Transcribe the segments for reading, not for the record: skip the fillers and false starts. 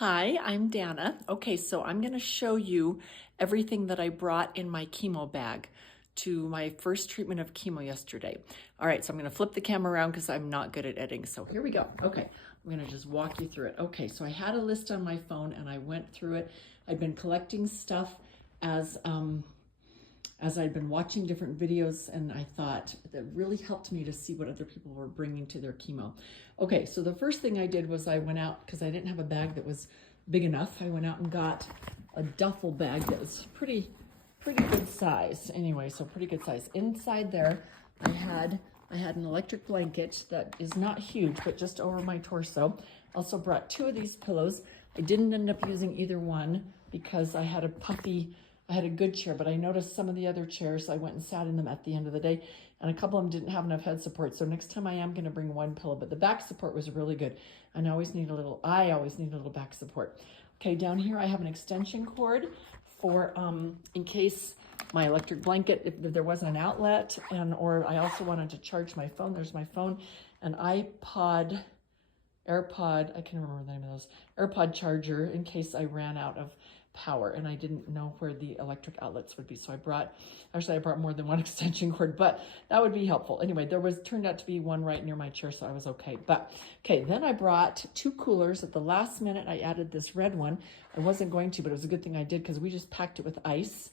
Hi, I'm Dana. Okay, so I'm going to show you everything that I brought in my chemo bag to my first treatment of chemo yesterday. All right, so I'm going to flip the camera around because I'm not good at editing. So here we go. Okay, I'm going to just walk you through it. Okay, so I had a list on my phone and I went through it. I'd been collecting stuff as I'd been watching different videos, and I thought that really helped me to see what other people were bringing to their chemo. Okay, so the first thing I did was I went out, because I didn't have a bag that was big enough, I went out and got a duffel bag that was pretty good size. Anyway, so pretty good size. Inside there, I had an electric blanket that is not huge, but just over my torso. Also brought 2 of these pillows. I didn't end up using either one because I had a good chair, but I noticed some of the other chairs, I went and sat in them at the end of the day, and a couple of them didn't have enough head support. So next time I am going to bring one pillow, but the back support was really good. And I always need a little back support. Okay, down here I have an extension cord for in case my electric blanket, if there wasn't an outlet, or I also wanted to charge my phone. There's my phone, an AirPod, I can't remember the name of those, AirPod charger in case I ran out of power and I didn't know where the electric outlets would be. So I brought more than one extension cord, but that would be helpful. Anyway, turned out to be one right near my chair, so I was okay. But okay, then I brought 2 coolers. At the last minute, I added this red one. I wasn't going to, but it was a good thing I did because we just packed it with ice,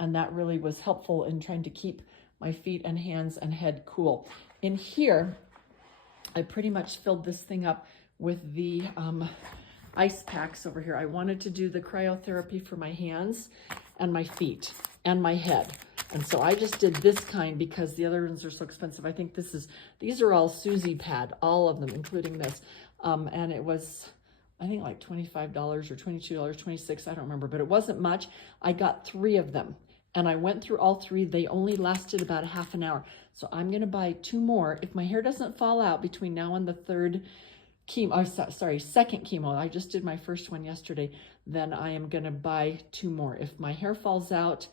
and that really was helpful in trying to keep my feet and hands and head cool. In here, I pretty much filled this thing up with the ice packs over here. I wanted to do the cryotherapy for my hands and my feet and my head. And so I just did this kind because the other ones are so expensive. I think these are all Susie Pad, all of them, including this. And it was, I think like $25 or $22, $26, I don't remember, but it wasn't much. I got 3 of them and I went through all 3. They only lasted about a half an hour. So I'm going to buy 2 more. If my hair doesn't fall out between now and the second chemo, I just did my first one yesterday, then I am going to buy 2 more. If my hair falls out,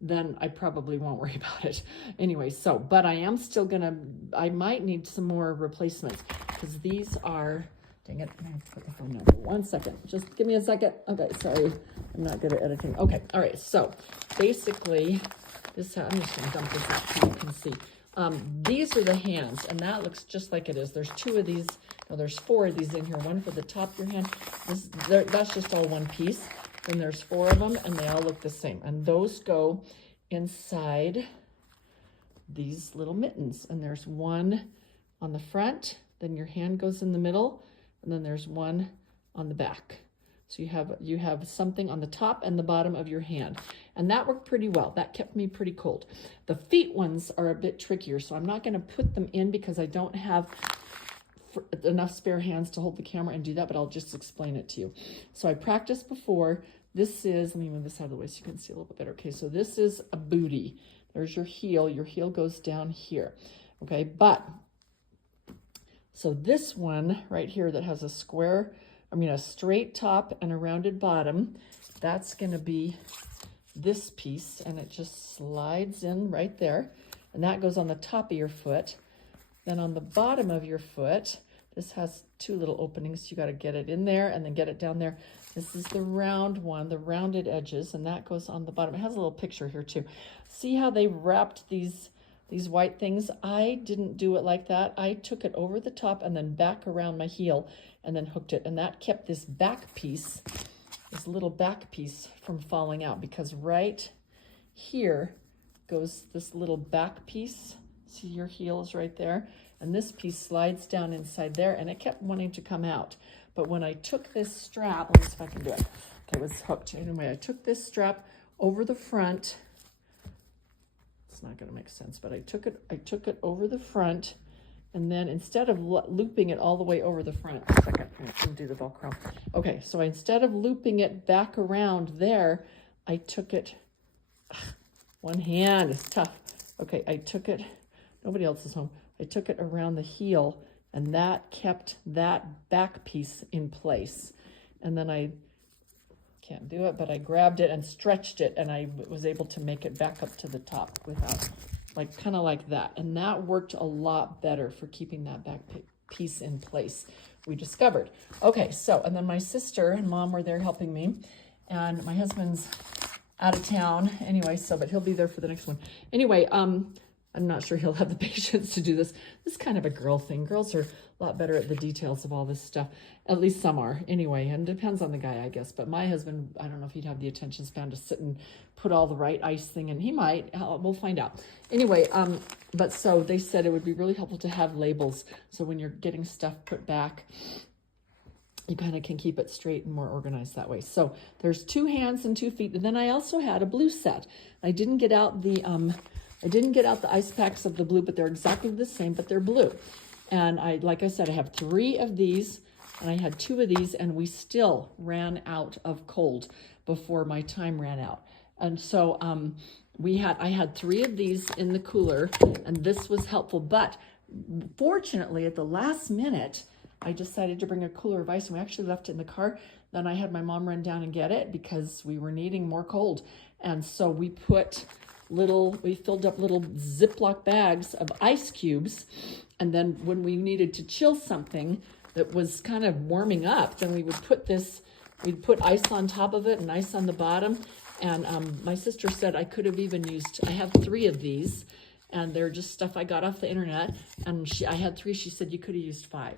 then I probably won't worry about it. Anyway, but I am still I might need some more replacements because these are, dang it, I'm going to put the phone down for 1 second. Just give me a second. Okay, sorry, I'm not good at editing. Okay, all right, so basically, I'm just going to dump this out so you can see. These are the hands, and that looks just like it is. There's 2 of these. No, there's 4 of these in here. One for the top of your hand. That's just all one piece. Then there's 4 of them, and they all look the same. And those go inside these little mittens. And there's one on the front. Then your hand goes in the middle, and then there's one on the back. So you have something on the top and the bottom of your hand. And that worked pretty well. That kept me pretty cold. The feet ones are a bit trickier, so I'm not going to put them in because I don't have enough spare hands to hold the camera and do that, but I'll just explain it to you. So I practiced before. This is, let me move this out of the way so you can see a little bit better. Okay, so this is a booty. There's your heel. Your heel goes down here. Okay, so this one right here that has a straight top and a rounded bottom, that's going to be this piece, and it just slides in right there, and that goes on the top of your foot. Then on the bottom of your foot, this has 2 little openings. You got to get it in there and then get it down there. This is the round one, the rounded edges, and that goes on the bottom. It has a little picture here too. See how they wrapped these white things? I didn't do it like that. I took it over the top and then back around my heel and then hooked it, and that kept this back piece, this little back piece, from falling out, because right here goes this little back piece. See, your heel is right there, and this piece slides down inside there, and it kept wanting to come out. But when I took this strap, let me see if I can do it. Okay, it was hooked. Anyway, I took this strap over the front. It's not going to make sense, but I took it over the front, and then instead of looping it all the way over the front, a second, I can do the Velcro. Okay, so instead of looping it back around there, I took it, one hand is tough. Okay, I took it, nobody else is home. I took it around the heel, and that kept that back piece in place. And then I can't do it, but I grabbed it and stretched it, and I was able to make it back up to the top without, kind of like that. And that worked a lot better for keeping that back piece in place we discovered. Okay, so, and then my sister and mom were there helping me, and my husband's out of town anyway, so, but he'll be there for the next one. Anyway, I'm not sure he'll have the patience to do this. This is kind of a girl thing. Girls are a lot better at the details of all this stuff. At least some are anyway, and depends on the guy, I guess. But my husband, I don't know if he'd have the attention span to sit and put all the right ice thing, and he might. We'll find out. Anyway, but so they said it would be really helpful to have labels, so when you're getting stuff put back, you kind of can keep it straight and more organized that way. So there's 2 hands and 2 feet. And then I also had a blue set. I didn't get out the ice packs of the blue, but they're exactly the same, but they're blue. And like I said, I have 3 of these, and I had 2 of these, and we still ran out of cold before my time ran out. And so I had 3 of these in the cooler, and this was helpful. But fortunately, at the last minute, I decided to bring a cooler of ice, and we actually left it in the car. Then I had my mom run down and get it because we were needing more cold. And so we filled up little Ziploc bags of ice cubes. And then when we needed to chill something that was kind of warming up, then we'd put ice on top of it and ice on the bottom. And my sister said I have 3 of these, and they're just stuff I got off the internet. And I had 3, she said you could have used 5.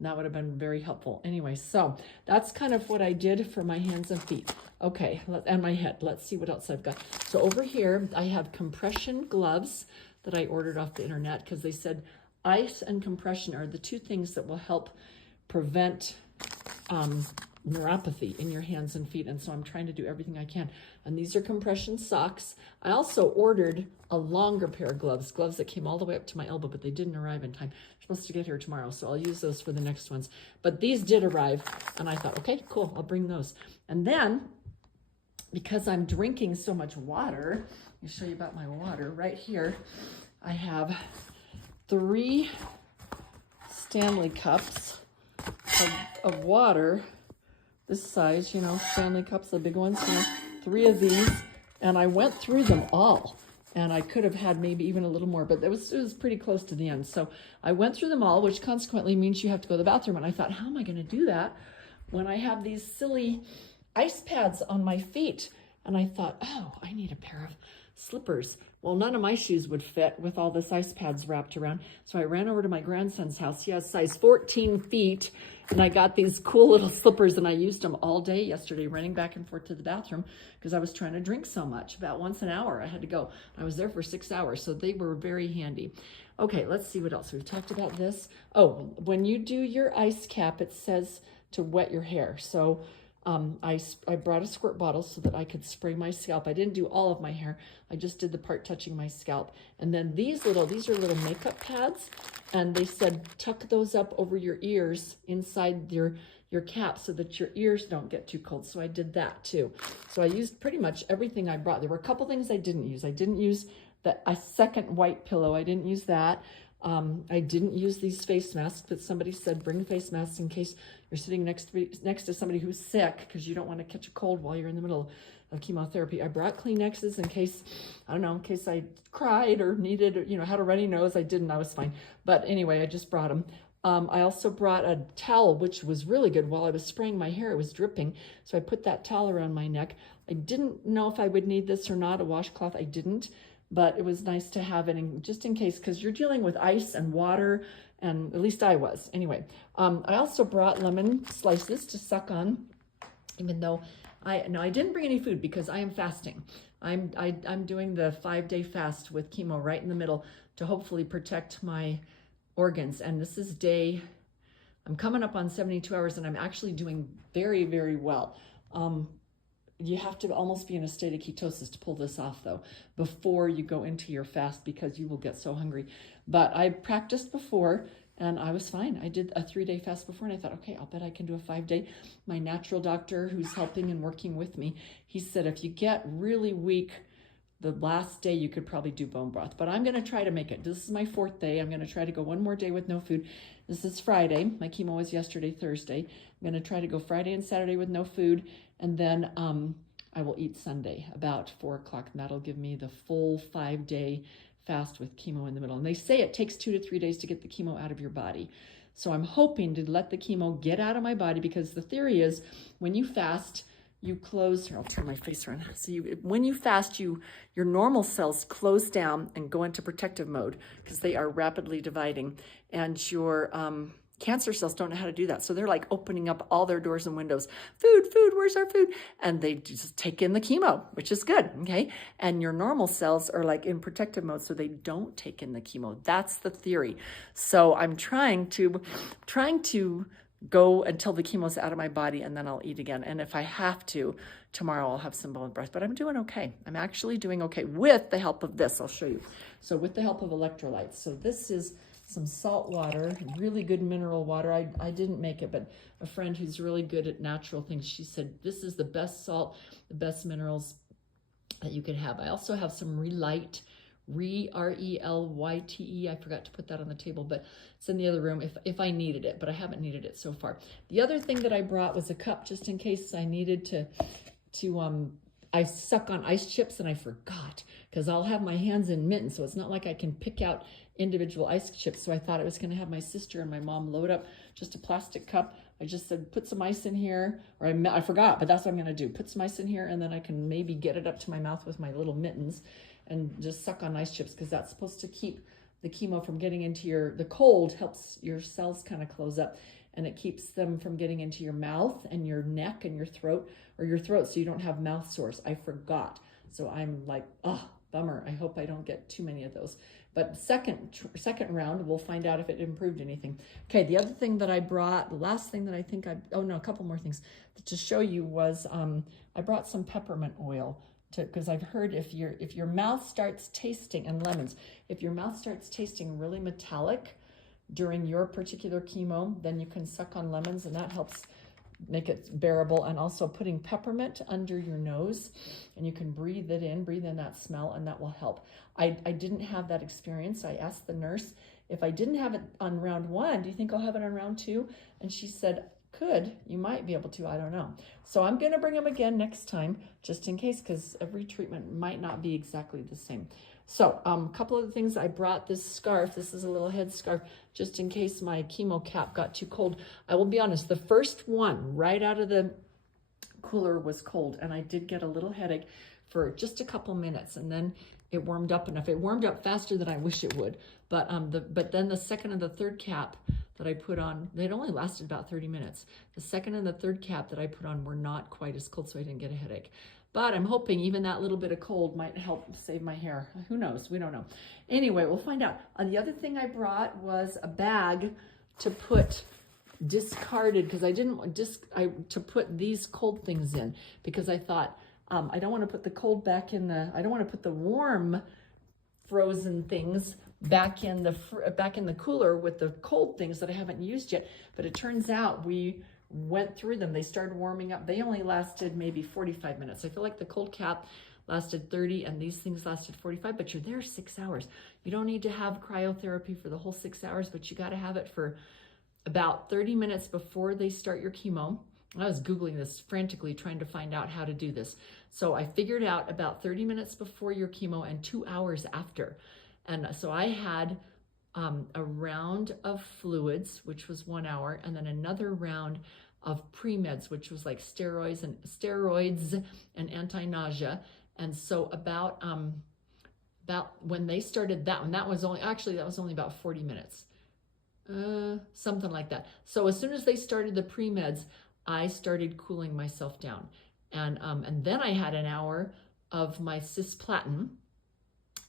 And that would have been very helpful. Anyway, so that's kind of what I did for my hands and feet. Okay, and my head. Let's see what else I've got. So over here, I have compression gloves that I ordered off the internet because they said ice and compression are the 2 things that will help prevent neuropathy in your hands and feet. And so I'm trying to do everything I can. And these are compression socks. I also ordered a longer pair of gloves that came all the way up to my elbow, but they didn't arrive in time. They're supposed to get here tomorrow, so I'll use those for the next ones. But these did arrive, and I thought, okay, cool, I'll bring those. And then, because I'm drinking so much water, let me show you about my water. Right here, I have 3 Stanley cups of water, this size, Stanley cups, the big ones, 3 of these, and I went through them all, and I could have had maybe even a little more, but it was pretty close to the end. So I went through them all, which consequently means you have to go to the bathroom, and I thought, how am I going to do that when I have these silly ice pads on my feet? And I thought, oh, I need a pair of slippers. Well, none of my shoes would fit with all this ice pads wrapped around. So I ran over to my grandson's house. He has size 14 feet, and I got these cool little slippers, and I used them all day yesterday, running back and forth to the bathroom because I was trying to drink so much. About once an hour I had to go. I was there for 6 hours, so they were very handy. Okay, let's see what else. We've talked about this. Oh, when you do your ice cap, it says to wet your hair. So I brought a squirt bottle so that I could spray my scalp. I didn't do all of my hair. I just did the part touching my scalp. And then these are little makeup pads, and they said tuck those up over your ears inside your cap so that your ears don't get too cold. So I did that too. So I used pretty much everything I brought. There were a couple things I didn't use. I didn't use a second white pillow. I didn't use that. I didn't use these face masks, but somebody said bring face masks in case you're sitting next to somebody who's sick, because you don't want to catch a cold while you're in the middle of chemotherapy. I brought Kleenexes in case I cried or needed, had a runny nose. I didn't, I was fine. But anyway, I just brought them. I also brought a towel, which was really good. While I was spraying my hair, it was dripping. So I put that towel around my neck. I didn't know if I would need this or not, a washcloth. I didn't. But it was nice to have it just in case, because you're dealing with ice and water, and at least I was. Anyway, I also brought lemon slices to suck on, even though I didn't bring any food because I am fasting. I'm doing the 5-day fast with chemo right in the middle to hopefully protect my organs. And this is I'm coming up on 72 hours, and I'm actually doing very, very well. You have to almost be in a state of ketosis to pull this off, though, before you go into your fast, because you will get so hungry. But I practiced before, and I was fine. I did a 3-day fast before, and I thought, okay, I'll bet I can do a 5-day. My natural doctor, who's helping and working with me, he said if you get really weak, the last day you could probably do bone broth. But I'm going to try to make it. This is my 4th day. I'm going to try to go one more day with no food. This is Friday. My chemo was yesterday, Thursday. I'm going to try to go Friday and Saturday with no food. And then I will eat Sunday about 4 o'clock, and that'll give me the full 5-day fast with chemo in the middle. And they say it takes 2 to 3 days to get the chemo out of your body. So I'm hoping to let the chemo get out of my body, because the theory is when you fast, you close, here, I'll turn my face around. So when you fast, your normal cells close down and go into protective mode because they are rapidly dividing. And your cancer cells don't know how to do that. So they're like opening up all their doors and windows. Food, where's our food? And they just take in the chemo, which is good, okay? And your normal cells are like in protective mode, so they don't take in the chemo. That's the theory. So I'm trying to go until the chemo's out of my body, and then I'll eat again. And if I have to, tomorrow I'll have some bone broth. But I'm doing okay. I'm actually doing okay with the help of this. I'll show you. So with the help of electrolytes. So this is some salt water, really good mineral water. I didn't make it, but a friend who's really good at natural things, she said, this is the best salt, the best minerals that you could have. I also have some Relyte, R-E-L-Y-T-E. I forgot to put that on the table, but it's in the other room if I needed it, but I haven't needed it so far. The other thing that I brought was a cup just in case I needed to I suck on ice chips and I forgot, because I'll have my hands in mittens, so it's not like I can pick out individual ice chips. So I thought I was going to have my sister and my mom load up just a plastic cup. I just said, put some ice in here, or I forgot, but that's what I'm going to do. Put some ice in here, and then I can maybe get it up to my mouth with my little mittens and just suck on ice chips, because that's supposed to keep the chemo from getting into the cold helps your cells kind of close up, and it keeps them from getting into your mouth and your neck and your throat, so you don't have mouth sores. I forgot. So I'm like, oh, bummer. I hope I don't get too many of those. But second round, we'll find out if it improved anything. Okay, the other thing that I brought, the last thing that I think a couple more things to show you was I brought some peppermint oil, because I've heard if your mouth starts tasting, and lemons, if your mouth starts tasting really metallic during your particular chemo, then you can suck on lemons, and that helps make it bearable. And also putting peppermint under your nose, and you can breathe in that smell, and that will help. I didn't have that experience. I asked the nurse, if I didn't have it on round 1, do you think I'll have it on round 2? And she said, you might be able to, I don't know. So I'm gonna bring them again next time, just in case, because every treatment might not be exactly the same. So a couple of the things, I brought this scarf. This is a little head scarf, just in case my chemo cap got too cold. I will be honest, the first one right out of the cooler was cold, and I did get a little headache for just a couple minutes, and then it warmed up enough. It warmed up faster than I wish it would, but then the second and the third cap that I put on, it only lasted about 30 minutes. The second and the third cap that I put on were not quite as cold, so I didn't get a headache. But I'm hoping even that little bit of cold might help save my hair. Who knows? We don't know. Anyway, we'll find out. The other thing I brought was a bag to put discarded, because I didn't want to put these cold things in, because I thought I don't want to put the cold back in I don't want to put the warm frozen things back in the cooler with the cold things that I haven't used yet. But it turns out we went through them. They started warming up. They only lasted maybe 45 minutes. I feel like the cold cap lasted 30 and these things lasted 45, but you're there 6 hours. You don't need to have cryotherapy for the whole 6 hours, but you got to have it for about 30 minutes before they start your chemo. I was Googling this frantically, trying to find out how to do this. So I figured out about 30 minutes before your chemo and 2 hours after. And so I had a round of fluids, which was 1 hour, and then another round of pre-meds, which was like steroids and anti-nausea. And so about when they started that one, that was only about 40 minutes, something like that. So as soon as they started the pre-meds, I started cooling myself down. And then I had an hour of my cisplatin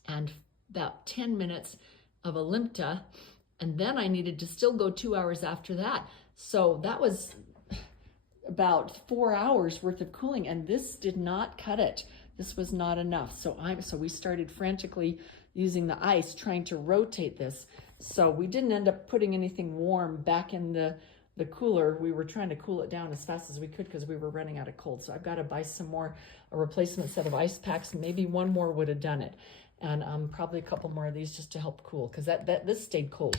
and about 10 minutes of Alimta, and then I needed to still go 2 hours after that. So that was about 4 hours worth of cooling, and this did not cut it. This was not enough. So we started frantically using the ice, trying to rotate this. So we didn't end up putting anything warm back in the cooler. We were trying to cool it down as fast as we could because we were running out of cold. So I've got to buy some more, a replacement set of ice packs. Maybe one more would have done it. And probably a couple more of these just to help cool, because this stayed cold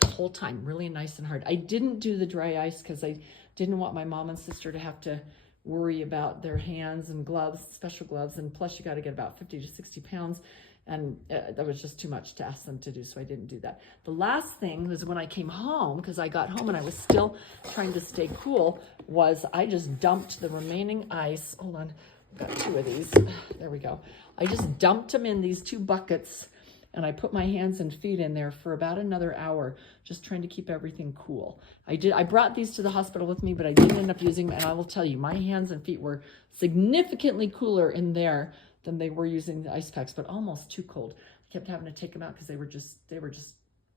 the whole time, really nice and hard. I didn't do the dry ice because I didn't want my mom and sister to have to worry about their hands and gloves, special gloves, and plus you got to get about 50 to 60 pounds And that was just too much to ask them to do, so I didn't do that. The last thing was when I came home, because I got home and I was still trying to stay cool, was I just dumped the remaining ice. Hold on, I've got 2 of these. There we go. I just dumped them in these 2 buckets, and I put my hands and feet in there for about another hour, just trying to keep everything cool. I brought these to the hospital with me, but I didn't end up using them, and I will tell you, my hands and feet were significantly cooler in there than they were using the ice packs, but almost too cold. I kept having to take them out because they were just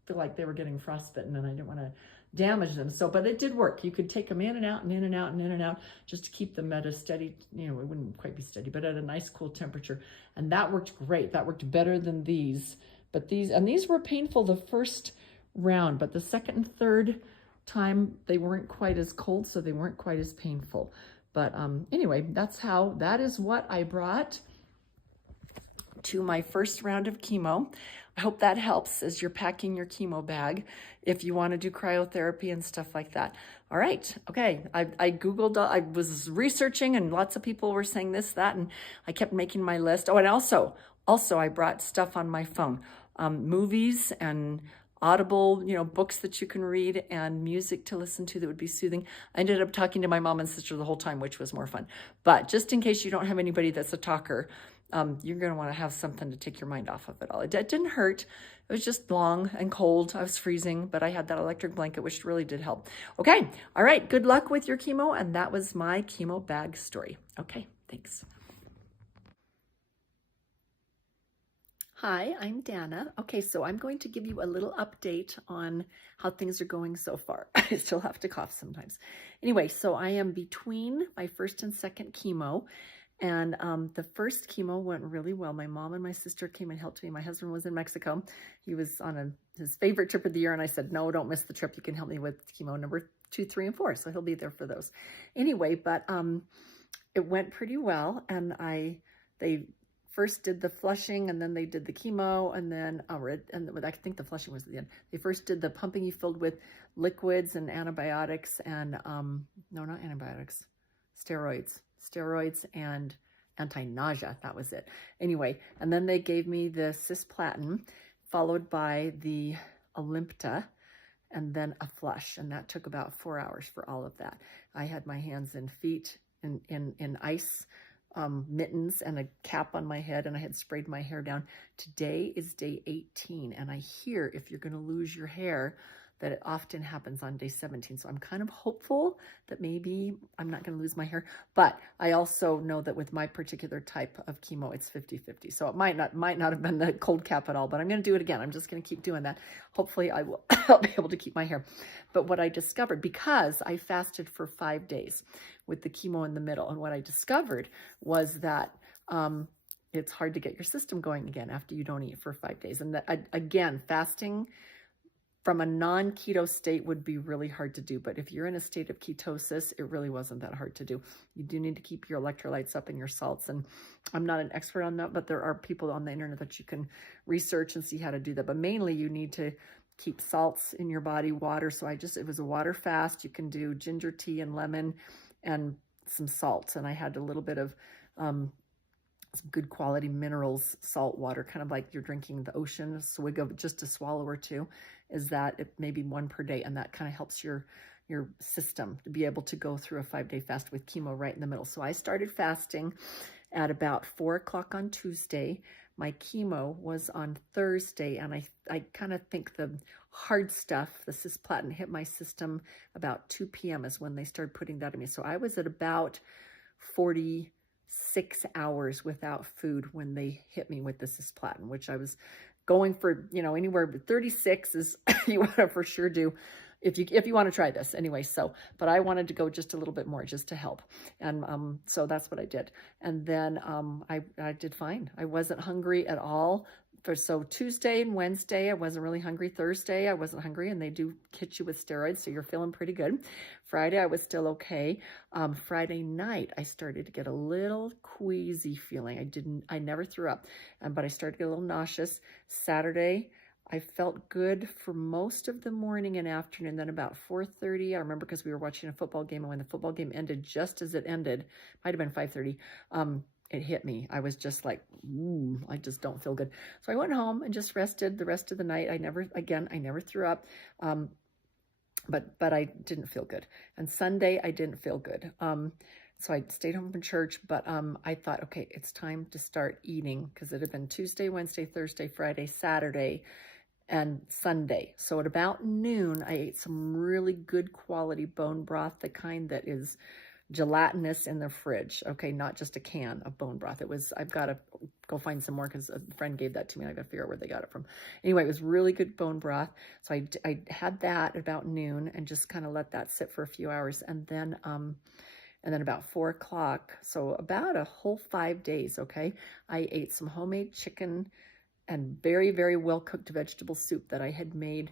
feel like they were getting frostbitten, and I didn't want to damage them. So, but it did work. You could take them in and out and in and out and in and out just to keep them at a steady, it wouldn't quite be steady, but at a nice cool temperature. And that worked great. That worked better than these. But these were painful the first round, but the second and third time they weren't quite as cold, so they weren't quite as painful. But anyway, that is what I brought to my first round of chemo. I hope that helps as you're packing your chemo bag if you want to do cryotherapy and stuff like that. All right, okay, I Googled, I was researching, and lots of people were saying this, that, and I kept making my list. Oh, and also I brought stuff on my phone, movies and Audible, books that you can read and music to listen to that would be soothing. I ended up talking to my mom and sister the whole time, which was more fun. But just in case you don't have anybody that's a talker, you're going to want to have something to take your mind off of it all. It didn't hurt. It was just long and cold. I was freezing, but I had that electric blanket, which really did help. Okay. All right. Good luck with your chemo. And that was my chemo bag story. Okay. Thanks. Hi, I'm Dana. Okay, so I'm going to give you a little update on how things are going so far. I still have to cough sometimes. Anyway, so I am between my first and second chemo, and the first chemo went really well. My mom and my sister came and helped me. My husband was in Mexico. He was on his favorite trip of the year, and I said, no, don't miss the trip. You can help me with chemo number 2, 3, and 4, so he'll be there for those. Anyway, but it went pretty well, and they first did the flushing, and then they did the chemo, and then I think the flushing was at the end. They first did the pumping you filled with liquids and antibiotics and no, not antibiotics, steroids and anti-nausea. That was it. Anyway, and then they gave me the cisplatin, followed by the Olympta, and then a flush, and that took about 4 hours for all of that. I had my hands and feet in ice mittens and a cap on my head, and I had sprayed my hair down. Today is day 18, and I hear if you're going to lose your hair that it often happens on day 17. So I'm kind of hopeful that maybe I'm not going to lose my hair, but I also know that with my particular type of chemo, it's 50-50. So it might not have been the cold cap at all, but I'm going to do it again. I'm just going to keep doing that. Hopefully I'll be able to keep my hair. But what I discovered, because I fasted for 5 days with the chemo in the middle, and what I discovered was that it's hard to get your system going again after you don't eat for 5 days. And that, again, fasting from a non-keto state would be really hard to do. But if you're in a state of ketosis, it really wasn't that hard to do. You do need to keep your electrolytes up and your salts. And I'm not an expert on that, but there are people on the internet that you can research and see how to do that. But mainly you need to keep salts in your body, water. So it was a water fast. You can do ginger tea and lemon and some salts. And I had a little bit of some good quality minerals, salt water, kind of like you're drinking the ocean, a swig of just a swallow or two, is that it maybe 1 per day. And that kind of helps your system to be able to go through a 5-day fast with chemo right in the middle. So I started fasting at about 4 o'clock on Tuesday. My chemo was on Thursday, and I kind of think the hard stuff, the cisplatin, hit my system about 2 p.m. is when they started putting that in me. So I was at about 46 hours without food when they hit me with the cisplatin, which I was going for, anywhere but 36 is you want to for sure do if you want to try this anyway. So, but I wanted to go just a little bit more just to help. And so that's what I did. And then I did fine. I wasn't hungry at all. So Tuesday and Wednesday, I wasn't really hungry. Thursday, I wasn't hungry, and they do hit you with steroids, so you're feeling pretty good. Friday, I was still okay. Friday night, I started to get a little queasy feeling. I never threw up, but I started to get a little nauseous. Saturday, I felt good for most of the morning and afternoon. Then about 4:30, I remember because we were watching a football game, and when the football game ended, just as it ended, might have been 5:30, it hit me. I was just like, ooh, I just don't feel good. So I went home and just rested the rest of the night. I never threw up. But I didn't feel good. And Sunday, I didn't feel good. So I stayed home from church, but I thought, okay, it's time to start eating, because it had been Tuesday, Wednesday, Thursday, Friday, Saturday, and Sunday. So at about noon, I ate some really good quality bone broth, the kind that is gelatinous in the fridge. Okay, not just a can of bone broth. I've got to go find some more because a friend gave that to me. I got to figure out where they got it from. Anyway, it was really good bone broth. So I had that about noon and just kind of let that sit for a few hours. And then about 4 o'clock, so about a whole 5 days, okay, I ate some homemade chicken and very, very well-cooked vegetable soup that I'd made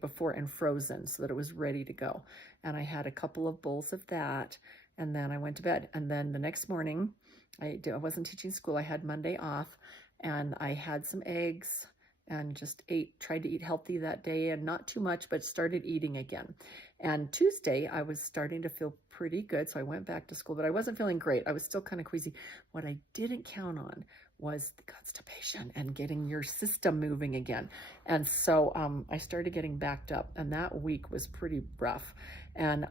before and frozen so that it was ready to go. And I had a couple of bowls of that, and then I went to bed. And then the next morning, I wasn't teaching school. I had Monday off, and I had some eggs and just tried to eat healthy that day, and not too much, but started eating again. And Tuesday, I was starting to feel pretty good, so I went back to school, but I wasn't feeling great. I was still kind of queasy. What I didn't count on was the constipation and getting your system moving again. And so I started getting backed up, and that week was pretty rough. And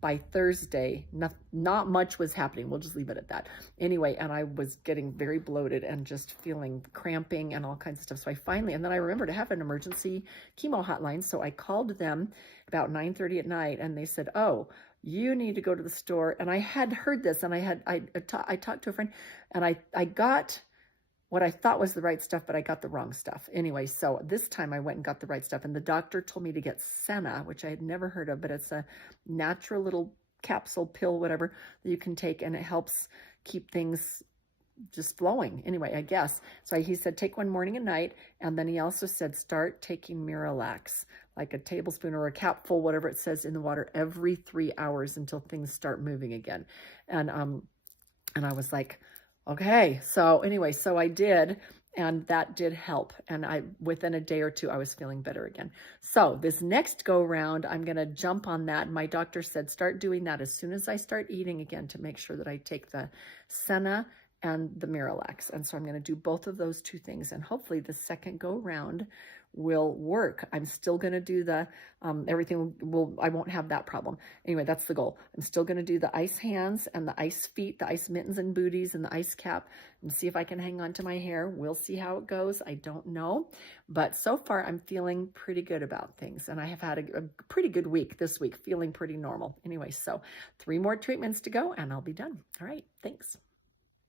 by Thursday, not much was happening. We'll just leave it at that. Anyway, and I was getting very bloated and just feeling cramping and all kinds of stuff. So and then I remembered to have an emergency chemo hotline. So I called them about 9:30 at night, and they said, oh, you need to go to the store. And I had heard this, and I talked to a friend, and I got what I thought was the right stuff, but I got the wrong stuff. Anyway, so this time I went and got the right stuff, and the doctor told me to get Senna, which I had never heard of, but it's a natural little capsule pill, whatever, that you can take, and it helps keep things just flowing. Anyway, I guess. So he said, take one morning and night, and then he also said, start taking Miralax, like a tablespoon or a capful, whatever it says, in the water every 3 hours until things start moving again. And I was like, okay. So anyway, so I did, and that did help. And within a day or two, I was feeling better again. So this next go round, I'm going to jump on that. My doctor said, start doing that as soon as I start eating again, to make sure that I take the Senna and the Miralax. And so I'm going to do both of those two things, and hopefully the second go round will work. I'm still going to do the I won't have that problem. Anyway, that's the goal. I'm still going to do the ice hands and the ice feet, the ice mittens and booties, and the ice cap, and see if I can hang on to my hair. We'll see how it goes. I don't know, but so far I'm feeling pretty good about things, and I have had a pretty good week this week, feeling pretty normal. Anyway, so 3 more treatments to go, and I'll be done. All right, thanks.